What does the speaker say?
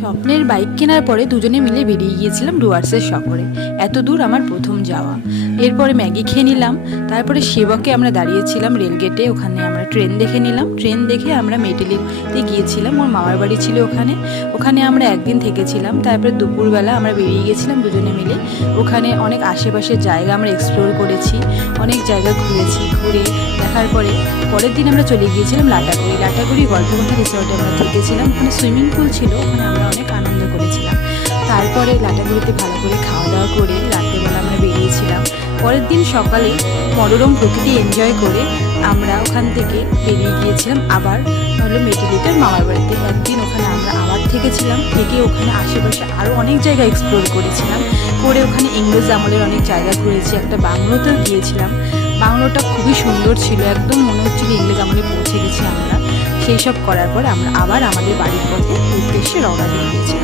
স্বপ্নের বাইক কেনার পরে দুজনে মিলে বেরিয়ে গিয়েছিলাম ডুয়ার্সের সফরে। এত দূর আমার প্রথম যাওয়া। এরপরে ম্যাগি খেয়ে নিলাম। তারপরে সেবকে আমরা দাঁড়িয়েছিলাম রেলগেটে, ওখানে আমরা ট্রেন দেখে নিলাম। ট্রেন দেখে আমরা মেটেলিতে গিয়েছিলাম, ওর মামার বাড়ি ছিল ওখানে। ওখানে আমরা একদিন থেকেছিলাম। তারপরে দুপুরবেলা আমরা বেরিয়ে গেছিলাম দুজনে মিলে। ওখানে অনেক আশেপাশের জায়গা আমরা এক্সপ্লোর করেছি, অনেক জায়গা ঘুরেছি। ঘুরে দেখার পরে পরের দিন আমরা চলে গিয়েছিলাম লাটাগুড়ি গল্পকথা রিসর্টে আমরা থেকেছিলাম। ওখানে সুইমিং পুল ছিল, ওখানে আমরা অনেক আনন্দ করেছিলাম। তারপরে লাটাগুড়িতে ভালো করে খাওয়া দাওয়া করে রাত্রেবেলা আমরা বেরিয়েছিলাম। পরের দিন সকালে মনোরম প্রকৃতি এনজয় করে আমরা ওখান থেকে বেরিয়ে গিয়েছিলাম আবার হলো মেটেলিটার মামার বাড়িতে। একদিন ওখানে আমরা আবার থেকেছিলাম, থেকে ওখানে আশেপাশে আরও অনেক জায়গা এক্সপ্লোর করেছিলাম। করে ওখানে ইংরেজ আমলের অনেক জায়গা ঘুরেছি। একটা বাংলোতেও গিয়েছিলাম, বাংলোটা খুবই সুন্দর ছিল, একদম মনে হচ্ছিল ইংরেজ আমলে পৌঁছে গেছি আমরা। সেই সব করার পর আমরা আবার আমাদের বাড়ির পথে উদ্দেশ্যে রওনা দিয়ে গিয়েছিলাম।